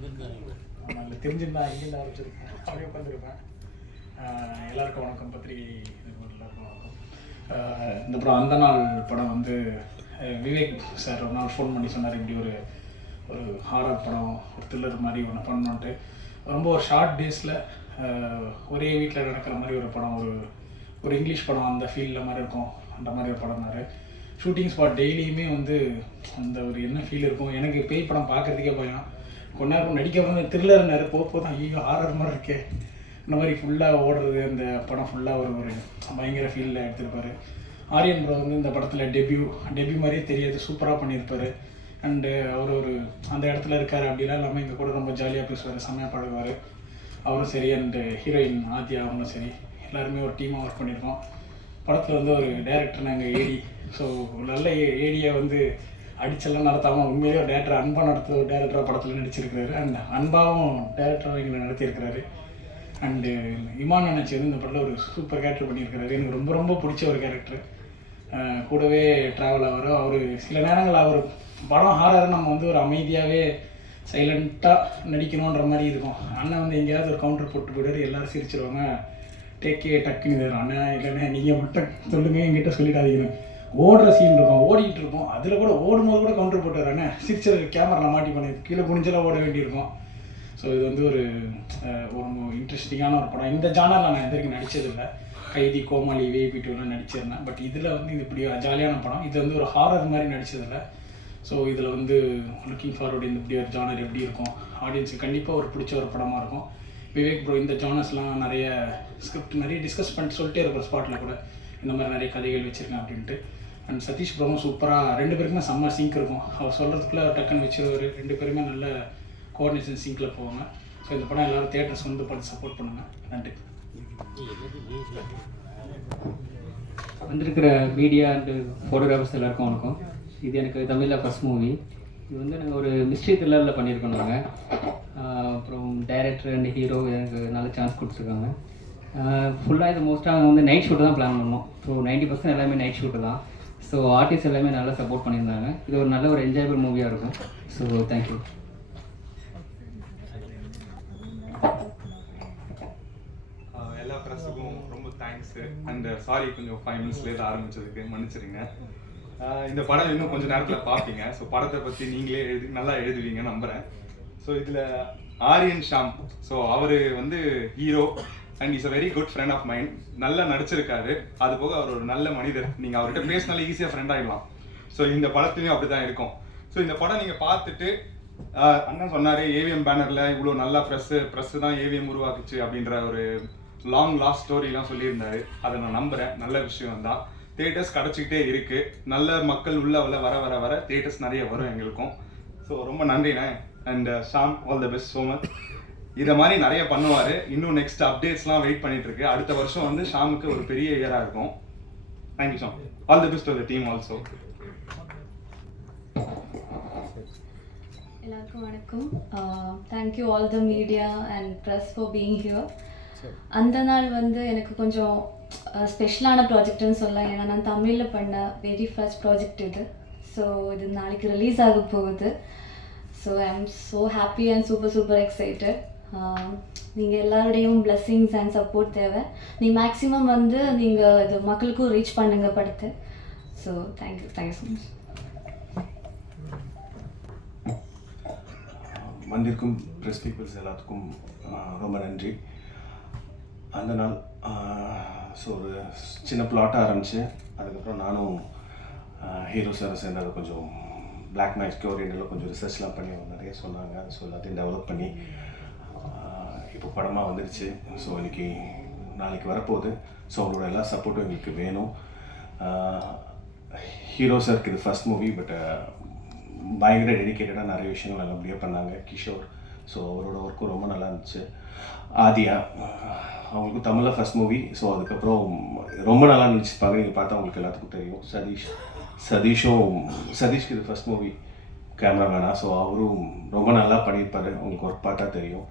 ஆமாம், இல்லை தெரிஞ்சிருந்தா இங்கேருந்து ஆரம்பிச்சிருக்கேன், அப்படியே உட்காந்துருப்பேன். எல்லாருக்கும் வணக்கம், பத்திரிகை எல்லாருக்கும் வணக்கம். இந்த படம் அந்த நாள் படம் வந்து விவேக் சார் ஒரு நாள் ஃபோன் பண்ணி சொன்னார், இப்படி ஒரு ஹாரர் படம், ஒரு த்ரில்லர் மாதிரி ஒன்று பண்ணோன்ட்டு. ரொம்ப ஒரு ஷார்ட் டேஸில் ஒரே வீட்டில் நடக்கிற மாதிரி ஒரு படம், ஒரு இங்கிலீஷ் படம் அந்த ஃபீல்டில் மாதிரி இருக்கும், அந்த மாதிரி ஒரு படம்னாரு. ஷூட்டிங் ஸ்பாட் டெய்லியுமே வந்து அந்த ஒரு என்ன ஃபீல் இருக்கும். எனக்கு பேய் படம் பார்க்குறதுக்கே பயம், கொஞ்ச நேரம் நடிக்க த்ரில்லர்னாரு, போதும் ஐயோ ஹாரர் மாதிரி இருக்கே, இந்த மாதிரி ஃபுல்லாக ஓடுறது. அந்த படம் ஃபுல்லாக ஒரு பயங்கர ஃபீலில் எடுத்திருப்பார். ஆரியன் ப்ரோ வந்து இந்த படத்தில் டெபியூ மாதிரியே தெரியாது, சூப்பராக பண்ணியிருப்பார். அண்டு அவர் அந்த இடத்துல இருக்கார் அப்படிலாம் இல்லாமல் எங்கள் கூட ரொம்ப ஜாலியாக பேசுவார், செம்மையாக பழகுவார் அவரும் சரி. அண்டு ஹீரோயின் ஆத்யா அவங்களும் சரி, எல்லாருமே ஒரு டீமாக ஒர்க் பண்ணியிருக்கோம். படத்தில் வந்து ஒரு டைரக்டர் நாங்கள் ஏடி, ஸோ நல்ல ஏடியை வந்து அடிச்செல்லாம் நடத்தாமல் உண்மையிலேயே ஒரு டேரக்டர் அன்பா நடத்துகிற ஒரு டேரக்டராக படத்தில் நடிச்சிருக்கிறாரு. அண்ட் அன்பாவும் டேரக்டராக எங்களை நடத்தியிருக்கிறாரு. அண்டு இமான் நினச்சி வந்து இந்த படத்தில் ஒரு சூப்பர் கேரக்டர் பண்ணியிருக்கிறாரு. எனக்கு ரொம்ப ரொம்ப பிடிச்ச ஒரு கேரக்டர். கூடவே ட்ராவல் ஆவார் அவர். சில நேரங்கள் அவர் படம் ஹாரர் நம்ம வந்து ஒரு அமைதியாகவே சைலண்ட்டாக நடிக்கணுன்ற மாதிரி இருக்கும். அண்ணன் வந்து எங்கேயாவது ஒரு கவுண்டர் போட்டு போயிடுவார், எல்லோரும் சிரிச்சிருவாங்க, டேக்கே டக்குன்னு தரும் அண்ணன், இல்லைண்ணே நீங்கள் மட்டும் சொல்லுங்கள் என்கிட்ட சொல்லிடாதீங்க. ஓடுற சீன் இருக்கும், ஓடிக்கிட்டு இருக்கும், அதில் கூட ஓடும்போது கூட கவுண்டர் போட்டு வரானே, சிரிச்ச கேமரா மாட்டி பண்ணி கீழே குனிஞ்செல்லாம் ஓட வேண்டியிருக்கும். ஸோ இது வந்து ஒரு இன்ட்ரெஸ்டிங்கான ஒரு படம். இந்த ஜானரில் நான் எந்த வரைக்கும் நடித்ததில்லை, கைதி, கோமாளி, VIP2 நடிச்சிருந்தேன். பட் இதில் வந்து இது இப்படி ஜாலியான படம். இது வந்து ஒரு ஹாரர் மாதிரி நடித்ததில்லை. ஸோ இதில் வந்து லுக்கிங் ஃபார்வர்டு இந்த இப்படி ஒரு ஜானர் எப்படி இருக்கும், ஆடியன்ஸுக்கு கண்டிப்பாக ஒரு பிடிச்ச ஒரு படமாக இருக்கும். விவேக் ப்ரோ இந்த ஜானர்ஸ்லாம் நிறைய ஸ்கிரிப்ட் நிறைய டிஸ்கஸ் பண்ணிட்டு சொல்லிட்டே இருக்கிற ஸ்பாட்டில் கூட இந்த மாதிரி நிறைய கதைகள் வச்சுருக்கேன் அப்படின்ட்டு. அண்ட் சதீஷ் ப்ரோவும் சூப்பராக, ரெண்டு பேருக்குமே செம்ம சிங்க் இருக்கும். அவர் சொல்கிறதுக்குள்ளே டக்குன்னு வச்சுருவார். ரெண்டு பேருமே நல்ல கோஆர்டினேஷன் சிங்கில் போவாங்க. ஸோ இந்த படம் எல்லோரும் தியேட்டர்ஸ் வந்து பார்த்து சப்போர்ட் பண்ணுங்கள். நன்றி. வந்திருக்கிற மீடியா அண்டு ஃபோட்டோகிராஃபர்ஸ் எல்லாருக்கும் வணக்கம். இது எனக்கு தமிழில் ஃபஸ்ட் மூவி. இது வந்து நாங்கள் ஒரு மிஸ்ட்ரி த்ரில்லரில் பண்ணியிருக்கோம் நாங்கள். அப்புறம் டைரக்டர் அண்ட் ஹீரோ எனக்கு நல்ல சான்ஸ் கொடுத்துருக்காங்க. ஃபுல்லாக இது மோஸ்ட்டாக அவங்க வந்து நைட் ஷூட்டு தான் பிளான் பண்ணோம். ஸோ 90% எல்லாமே நைட் ஷூட்டு தான். ஸோ ஆர்டிஸ்ட் எல்லாமே நல்லா சப்போர்ட் பண்ணியிருந்தாங்க. இது ஒரு நல்ல ஒரு என்ஜாயபிள் மூவியாக இருக்கும். So thank you. எல்லா ப்ரெஸ்ஸுக்கும் ரொம்ப தேங்க்ஸு. அண்ட் சாரி, கொஞ்சம் 5 மினிட்ஸ்லேருந்து ஆரம்பித்ததுக்கு மன்னிச்சிருங்க. இந்த படம் இன்னும் கொஞ்சம் நேரத்தில் பார்ப்பீங்க. ஸோ படத்தை பற்றி நீங்களே நல்லா எழுதுவீங்கன்னு நம்புகிறேன். ஸோ இதில் ஆரியன் ஷாம், ஸோ அவர் வந்து hero and is a very good friend of mind. நல்லா நடிச்சிருக்காரு. அது போக அவர் ஒரு நல்ல மனிதர். நீங்கள் அவர்கிட்ட பேசினாலே ஈஸியாக ஃப்ரெண்ட் ஆகிடலாம். ஸோ இந்த படத்துலையும் அப்படி தான் இருக்கும். ஸோ இந்த படம் நீங்கள் பார்த்துட்டு அண்ணன் சொன்னார், ஏவிஎம் பேனரில் இவ்வளோ நல்லா ப்ரெஸ்ஸு தான் ஏவிஎம் உருவாக்குச்சு அப்படின்ற ஒரு லாஸ்ட் ஸ்டோரிலாம் சொல்லியிருந்தாரு. அதை நான் நம்புகிறேன். நல்ல விஷயம் தான். தியேட்டர்ஸ் கிடச்சிக்கிட்டே இருக்குது. நல்ல மக்கள் உள்ள வர வர வர தியேட்டர்ஸ் நிறைய வரும் எங்களுக்கும். ஸோ ரொம்ப நன்றிண்ணே. And Sham, all the best so much. இதை மாதிரி நிறைய பண்ணுவார். இன்னும் நெக்ஸ்ட் அப்டேட்ஸ்லாம் வெயிட் பண்ணிகிட்ருக்கு. அடுத்த வருஷம் வந்து ஷாமுக்கு ஒரு பெரிய இயராக இருக்கும். Thank you Sham. All the best to the team also. எல்லாருக்கும் வணக்கம். Thank you all the media and press for being here. அந்த நாள் வந்து எனக்கு கொஞ்சம் ஸ்பெஷலான ப்ராஜெக்ட்னு சொல்லலாம். ஏன்னா நான் தமிழில் பண்ண வெரி ஃபர்ஸ்ட் ப்ராஜெக்ட் இது. ஸோ இது நாளைக்கு ரிலீஸ் ஆக போகுது. So I am so happy and super excited. நீங்கள் எல்லாருடையும் பிளெஸ்ஸிங்ஸ் அண்ட் சப்போர்ட் தேவை. மேக்ஸிமம் வந்து நீங்கள் இது மக்களுக்கும் ரீச் பண்ணுங்கள் படத்தை. So thank you so much. வந்திருக்கும் ப்ரெஸ் பீப்புள்ஸ் எல்லாத்துக்கும் ரொம்ப நன்றி. அந்த நாள் ஸோ ஒரு சின்ன பிளாட்டாக ஆரம்பிச்சு, அதுக்கப்புறம் நானும் ஹீரோ சார் சேர்ந்து அதை கொஞ்சம் பிளாக் மேஜிக் ஓரியன்டில் கொஞ்சம் ரிசர்ச்லாம் பண்ணி நிறைய சொன்னாங்க. ஸோ எல்லாத்தையும் டெவலப் பண்ணி இப்போ படமாக வந்துடுச்சு. ஸோ நாளைக்கு வரப்போகுது. ஸோ அவங்களோட எல்லா சப்போர்ட்டும் எங்களுக்கு வேணும். ஹீரோ சாருக்கு இது ஃபஸ்ட் மூவி, பட் பயங்கர டெடிக்கேட்டடாக நிறைய விஷயங்கள் நல்லபடியாக பண்ணாங்க. கிஷோர், ஸோ அவரோட ஒர்க்கும் ரொம்ப நல்லா இருந்துச்சு. ஆதியா, அவங்களுக்கு தமிழில் ஃபஸ்ட் மூவி. ஸோ அதுக்கப்புறம் ரொம்ப நல்லா நடிச்சிருப்பாங்க. நீங்கள் பார்த்தா அவங்களுக்கு எல்லாத்துக்கும் தெரியும். சதீஷ்க்கு இது ஃபஸ்ட் மூவி கேமராமேனா. ஸோ அவரும் ரொம்ப நல்லா பண்ணியிருப்பார். உங்களுக்கு ஒர்க் பார்த்தா தெரியும்.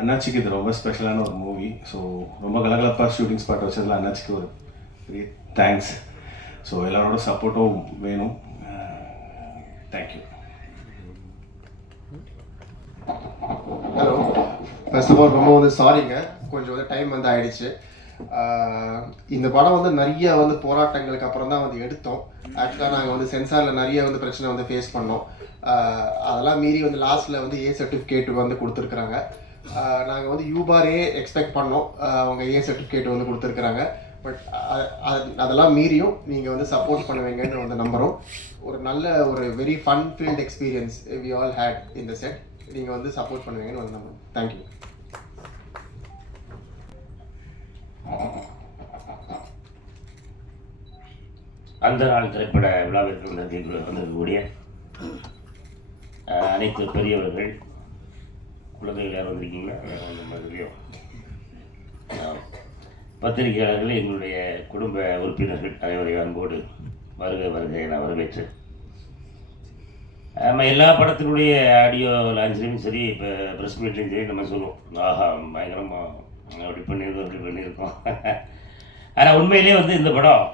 அண்ணாச்சிக்கு இது ரொம்ப ஸ்பெஷலான ஒரு மூவி. ஸோ ரொம்ப கலகலப்பாக ஷூட்டிங் ஸ்பாட் வச்சதில் அண்ணாச்சிக்கு ஒரு பெரிய தேங்க்ஸ். ஸோ எல்லாரோட சப்போர்ட்டும் வேணும். தேங்க்யூ. ஃபர்ஸ்ட் ஆஃப் ஆல் ரொம்ப வந்து சாரிங்க, கொஞ்சம் வந்து டைம் வந்து ஆயிடுச்சு. இந்த படம் வந்து நிறைய வந்து போராட்டங்களுக்கு அப்புறம் தான் வந்து எடுத்தோம். ஆக்சுவலாக நாங்கள் வந்து சென்சாரில் நிறைய வந்து பிரச்சனை வந்து ஃபேஸ் பண்ணோம். அதெல்லாம் மீறி வந்து லாஸ்ட்டில் வந்து ஏ சர்டிஃபிகேட் வந்து கொடுத்துருக்குறாங்க. நாங்கள் வந்து யூபாரே எக்ஸ்பெக்ட் பண்ணோம், அவங்க ஏ சர்டிஃபிகேட் வந்து கொடுத்துருக்குறாங்க. பட் அதெல்லாம் மீறியும் நீங்கள் வந்து சப்போர்ட் பண்ணுவீங்கன்னு வந்து நம்புகிறோம். ஒரு நல்ல ஒரு very fun field experience we all had இந்த செட். நீங்கள் வந்து சப்போர்ட் பண்ணுவீங்கன்னு வந்து நம்புகிறோம். தேங்க்யூ. அந்த நாள் திரைப்பட விழாவிற்கு வந்திருக்கக்கூடிய அனைத்து பெரியவர்கள், குழந்தைகள் யார் வந்திருக்கீங்களா? மறுபடியும் பத்திரிகையாளர்கள், எங்களுடைய குடும்ப உறுப்பினர்கள் அனைவரையும் அன்போடு வருக வருகை என வரவேற்று, நம்ம எல்லா படத்தினுடைய ஆடியோ லான்ச்லேயும் சரி, இப்போ ப்ரெஸ் மீட்லேயும் சரி நம்ம சொல்லுவோம், ஆஹா பயங்கரமாக அப்படி பண்ணியிருக்கோம் அப்படி பண்ணியிருக்கோம். ஆனால் உண்மையிலே வந்து இந்த படம்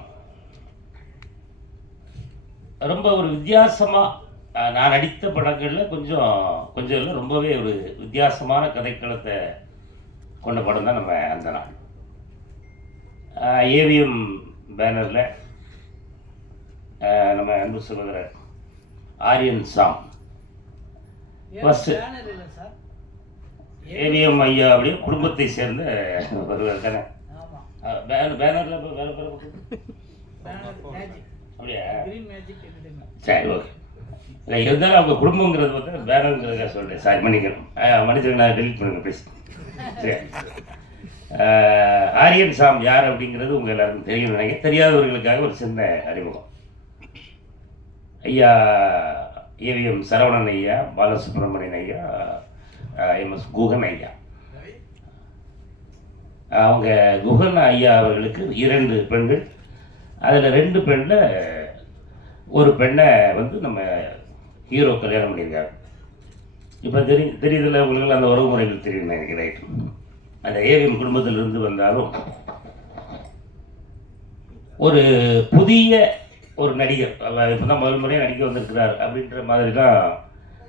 ரொம்ப ஒரு வித்தியாசமாக, நான் நடித்த படங்களில் கொஞ்சம் இல்லை, ரொம்பவே ஒரு வித்தியாசமான கதைக்களத்தை கொண்ட படம் தான் நம்ம அந்த நாள். ஏவிஎம் பேனரில் நம்ம அன்பு சகோதரர் ஆரியன் சாம் ஃபஸ்ட்டு ஏவிஎம் ஐயா அப்படியே குடும்பத்தை சேர்ந்த ஒருவர் தானே. பேனரில் அப்படியா? சரி, ஓகே. இல்லை இருந்தாலும் அவங்க குடும்பங்கிறது பார்த்தா பேனருங்கிறதுக்காக சொல்கிறேன். சாரி, மன்னிக்கணும், மன்னிச்சுங்க, நான் டெலிட் பண்ணுங்க ப்ளீஸ். சரி, ஆரியன் சாம் யார் அப்படிங்கிறது உங்கள் எல்லாருக்கும் தெரியும் நினைக்கிறேன். தெரியாதவர்களுக்காக ஒரு சின்ன அறிமுகம். ஐயா ஏவிஎம் சரவணன் ஐயா, பாலசுப்ரமணியன் ஐயா, எம்எஸ் குகன் ஐயா. அவங்க குகன் ஐயா அவர்களுக்கு 2 பெண்கள். அதில் 2 பெண்ணில் ஒரு பெண்ணை வந்து நம்ம ஹீரோ கல்யாணம் பண்ணியிருக்காரு. இப்போ தெரியுதில்ல உங்களுக்கு, அந்த உறவு முறைகள் தெரியும் நினைக்கிறேன். ரைட். அந்த ஏவிஎம் குடும்பத்திலிருந்து வந்தாலும் ஒரு புதிய ஒரு நடிகர், இப்போ தான் முதல் முறையாக நடிக்க வந்திருக்கிறார் அப்படின்ற மாதிரி தான்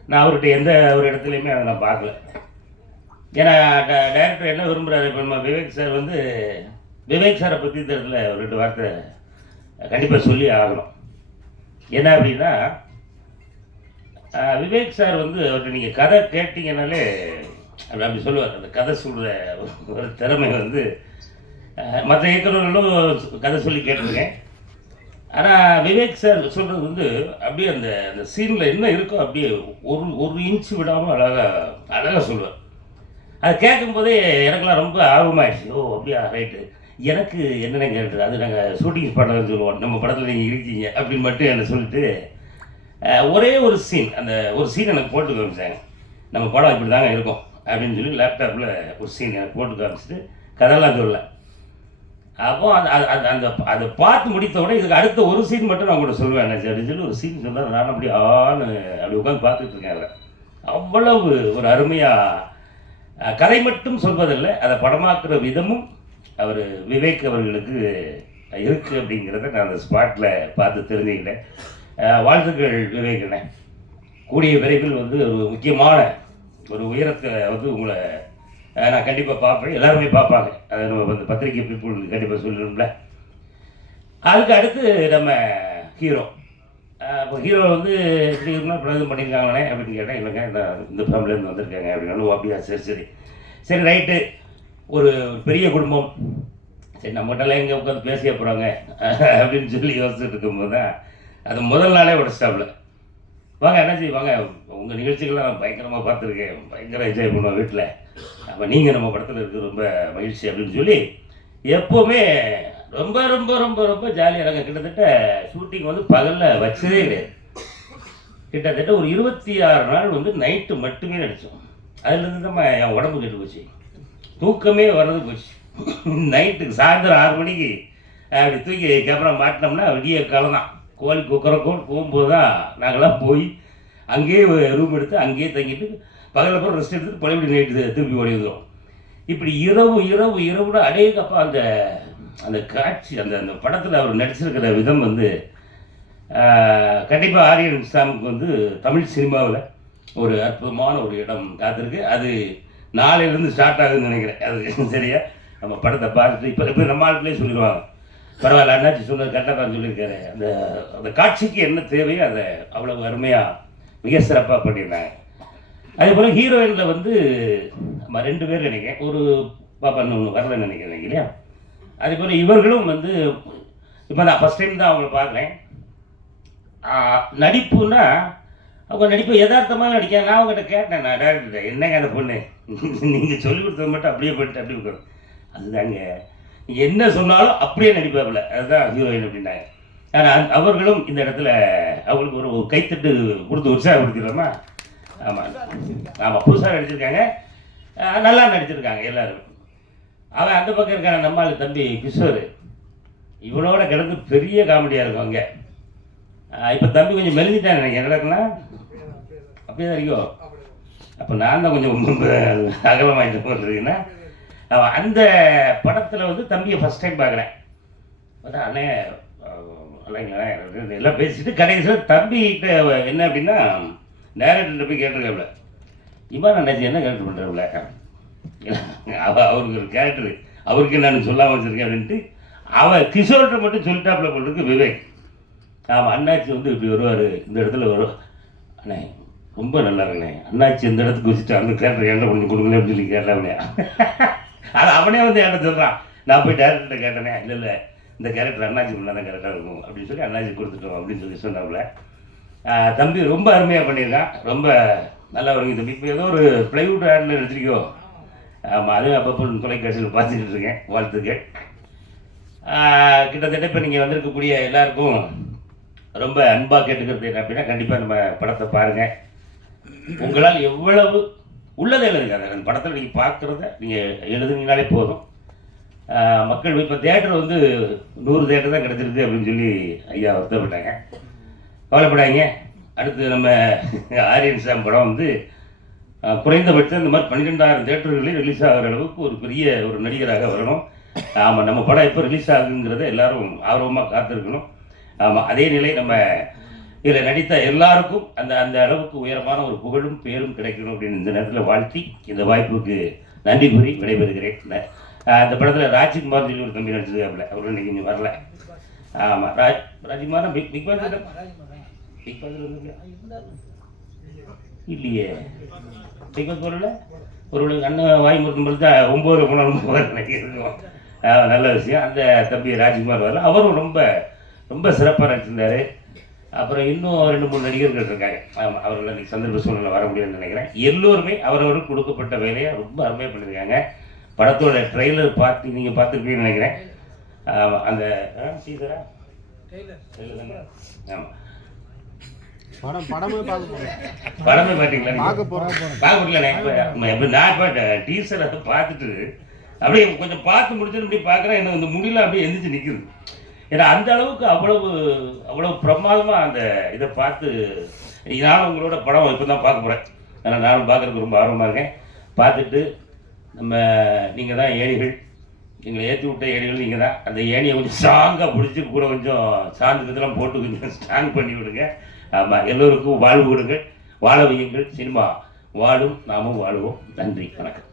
நான் அவர்கிட்ட எந்த ஒரு இடத்துலையுமே அதை நான் பார்க்கல. ஏன்னா டைரக்டர் என்ன விரும்புகிறாரு, இப்போ நம்ம விவேக் சார் வந்து, விவேக் சாரை பற்றி இந்த இடத்துல ஒரு 2 வார்த்தை கண்டிப்பாக சொல்லி ஆகணும். என்ன அப்படின்னா, விவேக் சார் வந்து அவர்கிட்ட நீங்கள் கதை கேட்டிங்கனாலே அப்படி சொல்லுவார். அந்த கதை சொல்கிற ஒரு திறமை வந்து மற்ற இயக்குநர்களும் கதை சொல்லி கேட்டிருக்கேன். ஆனால் விவேக் சார் சொல்கிறது வந்து அப்படியே அந்த அந்த சீனில் என்ன இருக்கோ அப்படியே ஒரு இன்ச்சு விடாமல் அழகாக சொல்லுவார். அதை கேட்கும்போதே எனக்கெல்லாம் ரொம்ப ஆர்வமாகிடுச்சு. ஓ அப்படியா, ரைட்டு, எனக்கு என்னென்ன கேட்டுது, அது நாங்கள் ஷூட்டிங் பண்ணதான் சொல்லுவோம், நம்ம படத்தில் நீங்கள் இருக்கீங்க அப்படின்னு மட்டும் என்னை சொல்லிட்டு ஒரே ஒரு சீன், அந்த ஒரு சீன் எனக்கு போட்டு காமிச்சாங்க. நம்ம படம் இப்படி தாங்க இருக்கும் அப்படின்னு சொல்லி லேப்டாப்பில் ஒரு சீன் எனக்கு போட்டு காமிச்சிட்டு கதையெல்லாம் சொல்லலை. அப்போ அந்த அதை பார்த்து முடித்த உடனே இதுக்கு அடுத்த ஒரு சீன் மட்டும் நான் கூட சொல்லுவேன் என்ன அப்படின்னு சொல்லி ஒரு சீன் சொன்னால் நான் அப்படி அப்படி உட்காந்து பார்த்துட்டு இருக்கேன். அதில் அவ்வளவு ஒரு அருமையாக கதை மட்டும் சொல்வதில்லை, அதை படமாக்குற விதமும் அவர் விவேக் அவர்களுக்கு இருக்குது அப்படிங்கிறத நான் அந்த ஸ்பாட்டில் பார்த்து தெரிஞ்சுக்கிட்டேன். வாழ்த்துக்கள் விவேக் அண்ணே. கூடிய விரைவில் வந்து ஒரு முக்கியமான ஒரு உயரத்தை வந்து உங்களை நான் கண்டிப்பாக பார்ப்பேன், எல்லாருமே பார்ப்பாங்க. அதை நம்ம வந்து பத்திரிகை பீப்புள் கண்டிப்பாக சொல்லணும்ல. அதுக்கு அடுத்து நம்ம ஹீரோ. இப்போ ஹீரோ வந்து எப்படி இருந்தால் பிரதம் பண்ணியிருக்காங்களே அப்படின்னு கேட்டேன். இல்லைங்க, இந்த ஃபேமிலியிலேருந்து வந்திருக்காங்க அப்படின்னு. அப்படியா, சரி ரைட்டு. ஒரு பெரிய குடும்பம், சரி நம்மகிட்டலாம் எங்கே உட்காந்து பேசிய போகிறாங்க அப்படின்னு சொல்லி யோசிச்சுட்டு இருக்கும்போது தான் அது முதல் நாளே உடச்சிட்டாப்புல. வாங்க என்னாச்சு, வாங்க உங்கள் நிகழ்ச்சிகள்லாம் நான் பயங்கரமாக பார்த்துருக்கேன், பயங்கர என்ஜாய் பண்ணுவேன் வீட்டில், அப்போ நீங்கள் நம்ம படத்தில் இருக்குது ரொம்ப மகிழ்ச்சி அப்படின்னு சொல்லி எப்போவுமே ரொம்ப ரொம்ப ரொம்ப ரொம்ப ஜாலியாக நாங்கள் கிட்டத்தட்ட ஷூட்டிங் வந்து பகலில் வச்சதே கிடையாது. கிட்டத்தட்ட ஒரு 26 நாள் வந்து நைட்டு மட்டுமே நடித்தோம். அதுலேருந்து நம்ம என் உடம்பு கெட்டு போச்சு, தூக்கமே வர்றது போச்சு. நைட்டுக்கு சாயந்தரம் 6 மணிக்கு அப்படி தூக்கி கேமரா மாட்டினோம்னா விடிய காலம் தான். கோழி குக்கரக்கோடு போகும்போது தான் நாங்கள்லாம் போய் அங்கேயே ரூம் எடுத்து அங்கேயே தங்கிட்டு பகலில் அப்புறம் ரெஸ்ட் எடுத்துட்டு பழையபடி நைட்டு திருப்பி ஓடி வந்துடும். இப்படி இரவுனா அடேங்கப்பா அந்த அந்த காட்சி, அந்த படத்தில் அவர் நடிச்சிருக்கிற விதம் வந்து கண்டிப்பாக ஆரியன் சாமுக்கு வந்து தமிழ் சினிமாவில் ஒரு அற்புதமான ஒரு இடம் காத்திருக்கு. அது நாளையிலேருந்து ஸ்டார்ட் ஆகுதுன்னு நினைக்கிறேன். அது சரியா நம்ம படத்தை பார்த்துட்டு இப்போ நம்ம ஆளுக்குள்ளே சொல்லிடுவாங்க, பரவாயில்ல அண்ணாச்சி சொன்னது கரெக்டாக தான் சொல்லியிருக்காரு. அந்த காட்சிக்கு என்ன தேவையோ அதை அவ்வளோ அருமையாக மிக சிறப்பாக பண்ணியிருந்தாங்க. அதே போல் ஹீரோயினில் வந்து நம்ம 2 பேர் நினைக்கிறேன், ஒரு பாப்பா ஒன்று வரலன்னு நினைக்கிறேன் இல்லையா. அதே போல் இவர்களும் வந்து இப்போ நான் ஃபஸ்ட் டைம் தான் அவங்கள பார்க்குறேன். நடிப்புன்னா அவங்க நடிப்பு யதார்த்தமாக நடிக்க. நான் அவங்ககிட்ட கேட்டேன், நான் டேரக்டர் என்னங்க அந்த பொண்ணு நீங்கள் சொல்லிக் கொடுத்தது மட்டும் அப்படியே போயிட்டு அப்படி உட்காரும், அதுதாங்க என்ன சொன்னாலும் அப்படியே நடிப்பாப்புல, அதுதான் ஹீரோயின் அப்படின்னாங்க. ஆனால் அவர்களும் இந்த இடத்துல அவங்களுக்கு ஒரு கைத்தட்டு கொடுத்து உற்சாகப்படுத்திடுறோமா. ஆமாம் ஆமாம், புதுசாக நடிச்சிருக்காங்க, நல்லா நடிச்சிருக்காங்க எல்லாரும். அவன் அந்த பக்கம் இருக்கான நம்மால் தம்பி கிஷோர், இவனோட கிடந்து பெரிய காமெடியாக இருக்கும் அங்கே. இப்போ தம்பி கொஞ்சம் மெலிஞ்சிட்டான் நினைக்கிறேன், என்னடா அப்படியே தான் இருக்கும். அப்போ நான் தான் கொஞ்சம் அகலமாயிட்டு போட்டுருக்கேன்னா. அந்த படத்தில் வந்து தம்பியை ஃபஸ்ட் டைம் பார்க்குறேன். அதான் அண்ணே இல்லைங்களா எல்லாம் பேசிட்டு கடைசியில் தம்பிகிட்ட என்ன அப்படின்னா டேரக்டர்கிட்ட போய் கேட்டிருக்காப்புல, இம்மா அண்ணாச்சி என்ன கேரக்டர் பண்ணுறாப்புல, அவருக்கு ஒரு கேரக்டரு அவருக்கு நான் சொல்லாமல் வச்சுருக்கேன் அப்படின்ட்டு அவன் கிஷோர்கிட்ட மட்டும் சொல்லிட்டாப்புல போட்டுருக்கு விவேக். ஆமாம் அண்ணாச்சி வந்து இப்படி வருவார், இந்த இடத்துல வரும் அண்ணே ரொம்ப நல்லா இருக்குண்ணே, அண்ணாச்சி இந்த இடத்துக்கு வச்சுட்டு அந்த கேரக்டர் என்ன பண்ணி கொடுங்களேன் அப்படின்னு சொல்லி கேட்டாப்லையா. அது அவனே வந்து என்கிட்ட சொல்கிறான். நான் போய் டேரக்டர்கிட்ட கேட்டேனே, இல்லை இந்த கேரக்டர் அண்ணாச்சி பண்ணால் தான் கரெக்டாக இருக்கும் அப்படின்னு சொல்லி அண்ணாச்சி கொடுத்துட்டோம் அப்படின்னு சொல்லி சொன்னாப்புல. தம்பி ரொம்ப அருமையாக பண்ணியிருக்கான், ரொம்ப நல்லா வருங்க தம்பி. இப்போ ஏதோ ஒரு ப்ளைவுட் ஆடில் எடுத்துருக்கோ. ஆமாம், அதுவும் அப்பப்போ தொலைக்காட்சியில் பார்த்துக்கிட்டு இருக்கேன், வாழ்த்துக்கள். கிட்டத்தட்ட இப்போ நீங்கள் வந்திருக்கக்கூடிய எல்லாருக்கும் ரொம்ப அன்பாக கேட்டுக்கிறது என்ன அப்படின்னா, கண்டிப்பாக நம்ம படத்தை பாருங்கள். உங்களால் எவ்வளவு உள்ளதை எழுதுங்க, அந்த படத்தில் நீங்கள் பார்க்குறத நீங்கள் எழுதுனீங்கனாலே போதும். மக்கள் இப்போ தேட்டர் வந்து 100 தேட்டர் தான் கிடச்சிருக்கு அப்படின்னு சொல்லி ஐயா வருத்தப்பட்டாங்க. கவலைப்படாதீங்க, அடுத்து நம்ம ஆரியன் சாம் படம் வந்து குறைந்தபட்சம் இந்த மாதிரி 12,000 தேட்டர்களில் ரிலீஸ் ஆகிற அளவுக்கு ஒரு பெரிய ஒரு நடிகராக வரணும். ஆமாம், நம்ம படம் எப்போ ரிலீஸ் ஆகுங்கிறத எல்லாரும் ஆர்வமாக காத்திருக்கணும். ஆமாம், அதே நிலை நம்ம இதில் நடித்த எல்லாருக்கும் அந்த அளவுக்கு உயரமான ஒரு புகழும் பேரும் கிடைக்கணும் அப்படின்னு இந்த நேரத்தில் வாழ்த்தி இந்த வாய்ப்புக்கு நன்றி கூறி விடைபெறுகிறேன். அந்த படத்தில் ராஜ்குமார் சொல்லி ஒரு தம்பி நடிச்சிருக்காப்புல, அவரும் இன்னைக்கு இங்கே வரல. ஆமாம், ராஜ்குமார் பிக் பாஸ் இல்லையே, பிக் பாஸ் போகல, ஒரு அண்ணன் வாய் முறுக்கும் தான் 9 போனாலும் நினைக்கிறோம். நல்ல விஷயம். அந்த தம்பி ராஜ்குமார் வரல, அவரும் ரொம்ப ரொம்ப சிறப்பாக நடிச்சிருந்தார். அப்புறம் இன்னும் 2-3 நடிகர்கள் இருக்காங்க. ஆமாம், அவர்கள் இன்றைக்கி சந்தர்ப்ப சூழ்நிலை வர முடியும்னு நினைக்கிறேன். எல்லோருமே அவரவருக்கு கொடுக்கப்பட்ட வேலையை ரொம்ப அருமையாக பண்ணியிருக்காங்க. படத்தோட ட்ரெய்லர் பார்த்து நீங்கள் பார்த்துருப்பீங்கன்னு நினைக்கிறேன். அந்த டீசரா ஆமாம் படமே பார்த்தீங்களா? பார்க்கலண்ணே. இப்போ நான் இப்போ டீசரை பார்த்துட்டு அப்படியே கொஞ்சம் பார்த்து முடிச்சுட்டு அப்படி பார்க்குறேன், எனக்கு இந்த முடியல அப்படியே எந்திரிச்சு நிற்குது. ஏன்னா அந்த அளவுக்கு அவ்வளவு பிரமாதமாக அந்த இதை பார்த்து நானும் உங்களோட படம் இப்போ தான் பார்க்க போகிறேன். அதனால் நானும் பார்க்குறதுக்கு ரொம்ப ஆர்வமாக இருக்கேன். பார்த்துட்டு நம்ம நீங்கள் தான் ஏணிகள், எங்களை ஏற்றி விட்ட ஏணிகள் நீங்கள் தான். அந்த ஏணியை கொஞ்சம் ஸ்ட்ராங்காக பிடிச்சி கூட கொஞ்சம் சார்ந்து இதெல்லாம் போட்டு கொஞ்சம் ஸ்ட்ராங் பண்ணி விடுங்க. ஆமாம், எல்லோருக்கும் வாழ்வு கொடுங்கள், வாழ வையுங்கள். சினிமா வாழும், நாமும் வாழுவோம். நன்றி, வணக்கம்.